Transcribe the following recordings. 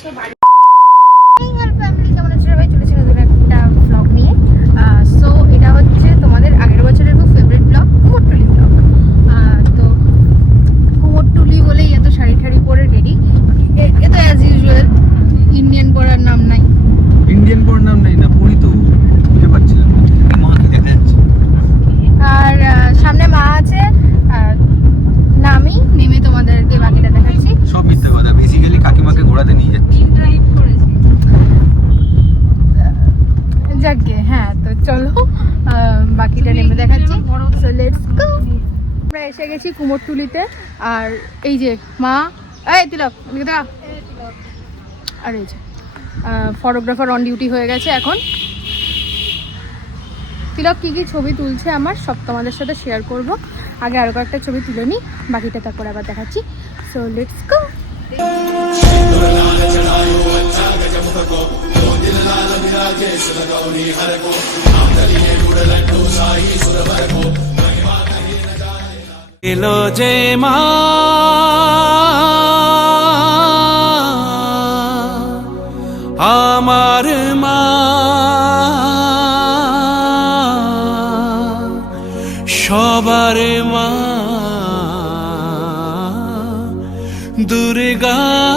mucho, Mario. চলো বাকিটা নেমে দেখাচ্ছি। আমরা এসে গেছি কুমোরটুলিতে। আর এই যে মা, এই তিলক। আর এই যে ফটোগ্রাফার অন ডিউটি হয়ে গেছে এখন। তিলক, কী কী ছবি তুলছে আমার সব তোমাদের সাথে শেয়ার করব। আগে আরও কয়েকটা ছবি তুলে নিই বাকিটা তারপরে আবার দেখাচ্ছি। সো লেটস গো এলো যে মা আমার মা। সবার মা। দুর্গা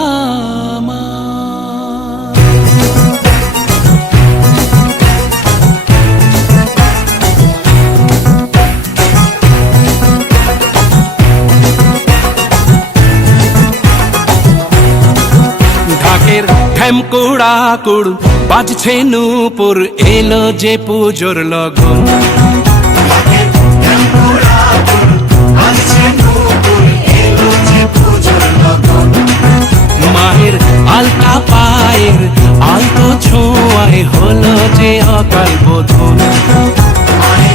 ঢাকের ঠ্যামকুড়া কুড় বাজছে নূপুর, এলো যে পুজোর লগন। মায়ের আলতা পায়ের আলতো ছোঁয়ায় হলো যে অকাল বোধন। তুমি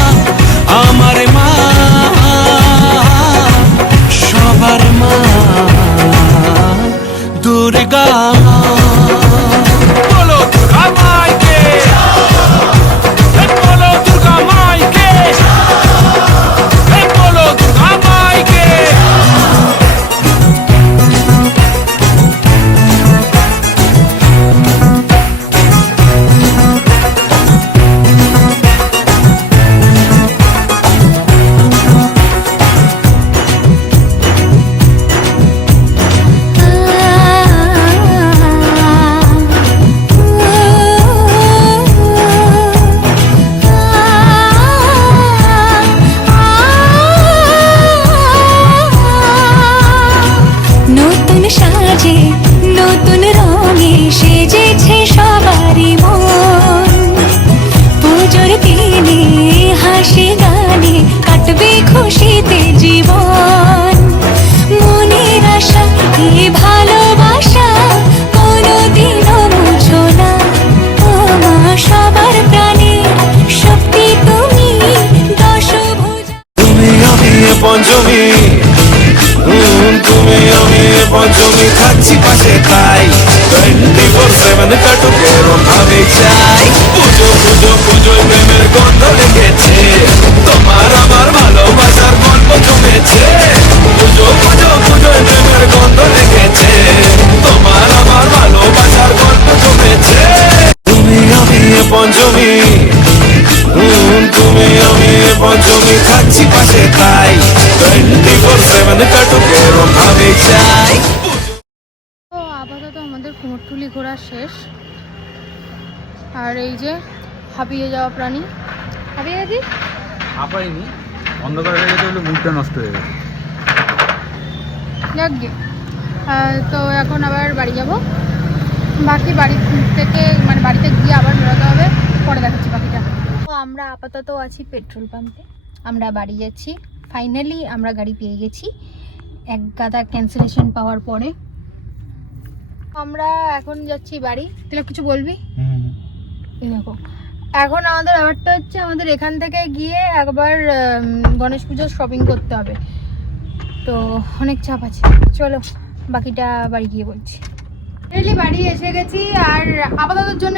রঙে সেজেছে সবারই মন। পুজোর দিনে হাসি গানে কাটবে খুশিতে জীবন। মনের আশা এ ভালোবাসা? কোনোদিনও মুছো না। ও মা সবার প্রাণে শক্তি তুমি দশভুজা। তুমি পঞ্চমী। তুমি আমি পঞ্চমী। থাকছি পাশে তাই। ফোর সেভেন কাটুক এরম ভাবে চাই। পুজো পুজো, পুজোয় প্রেমের গন্ধ লেগেছে। তোমার আমার ভালোবাসার গল্প জমেছে। পুজো পুজো, পুজোয় প্রেমের গন্ধ লেগেছে। তোমার আমার ভালোবাসার গল্প জমেছে। তুমি আমি পঞ্চমী। তুমি আমি পঞ্চমী থাকছি পাশে তাই। টোয়েন্টি ফোর সেভেন কাটুক এরম ভাবে চাই। আমাদের কুমোরটুলি ঘোরা শেষ। আর এই যে হাঁপিয়ে যাওয়া প্রাণী। হাঁপিয়ে গেছি? হাঁপাইনি। অন্ধকার হয়ে গেছে বলে মুডটা নষ্ট হয়ে গেছে। যাক। তো এখন আবার বাড়ি যাব। বাকি বাড়ি থেকে মানে বাড়িতে গিয়ে আবার বেরোতে হবে। পরে দেখাচ্ছি বাকিটা। তো আমরা আপাতত আছি পেট্রোল পাম্পে। আমরা বাড়ি যাচ্ছি। ফাইনালি আমরা গাড়ি পেয়ে গেছি। এক গাদা ক্যান্সেলেশন পাওয়ার পরে। আমরা এখন যাচ্ছি বাড়ি। তুই কিছু বলবি? দেখো। এখন আমাদের ব্যাপারটা হচ্ছে আমাদের এখান থেকে গিয়ে একবার গণেশ পুজোর শপিং করতে হবে। তো অনেক চাপ আছে। চলো বাকিটা বাড়ি গিয়ে বলছি। বাড়ি এসে গেছি আর আপাতত জন্য